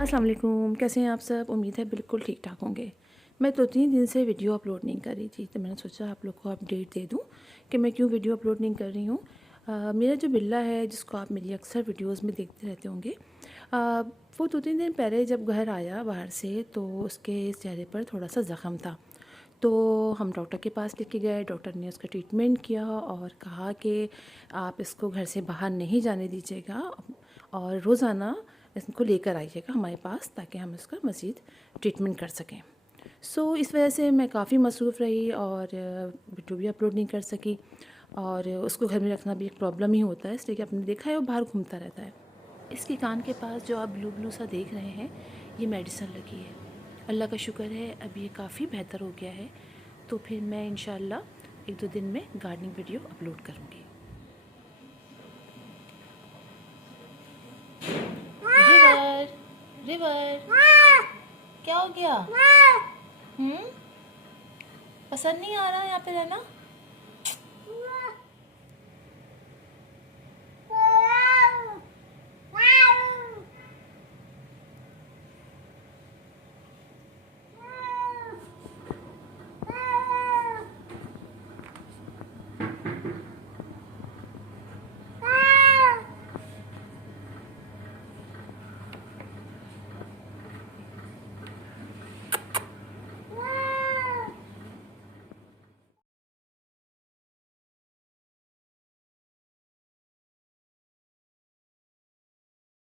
अस्सलाम वालेकुम, कैसे हैं आप सब? उम्मीद है बिल्कुल ठीक ठाक होंगे। मैं 2-3 दिन से वीडियो अपलोड नहीं कर रही थी, तो मैंने सोचा आप लोग को अपडेट दे दूं कि मैं क्यों वीडियो अपलोड नहीं कर रही हूँ। मेरा जो बिल्ला है, जिसको आप मेरी अक्सर वीडियोस में देखते रहते होंगे, अ, वो 2-3 दिन पहले जब घर आया बाहर से, तो उसके चेहरे पर थोड़ा सा ज़ख़म था। तो हम डॉक्टर के पास लेके गए। डॉक्टर ने उसका ट्रीटमेंट किया और कहा कि आप इसको घर से बाहर नहीं जाने दीजिएगा और रोज़ाना इसको लेकर आइएगा हमारे पास, ताकि हम इसका मज़ीद ट्रीटमेंट कर सकें। इस वजह से मैं काफ़ी मसरूफ़ रही और वीडियो भी अपलोड नहीं कर सकी। और उसको घर में रखना भी एक प्रॉब्लम ही होता है, इसलिए कि आपने देखा है वो बाहर घूमता रहता है। इसके कान के पास जो आप ब्लू ब्लू सा देख रहे हैं, ये मेडिसिन लगी है। अल्लाह का शुक्र है, अब ये काफ़ी बेहतर हो गया है। तो फिर मैं इंशाल्लाह 1-2 दिन में गार्डनिंग वीडियो अपलोड करूँगी। रिवर, रिवर, क्या हो गया? पसंद नहीं आ रहा यहाँ पे रहना?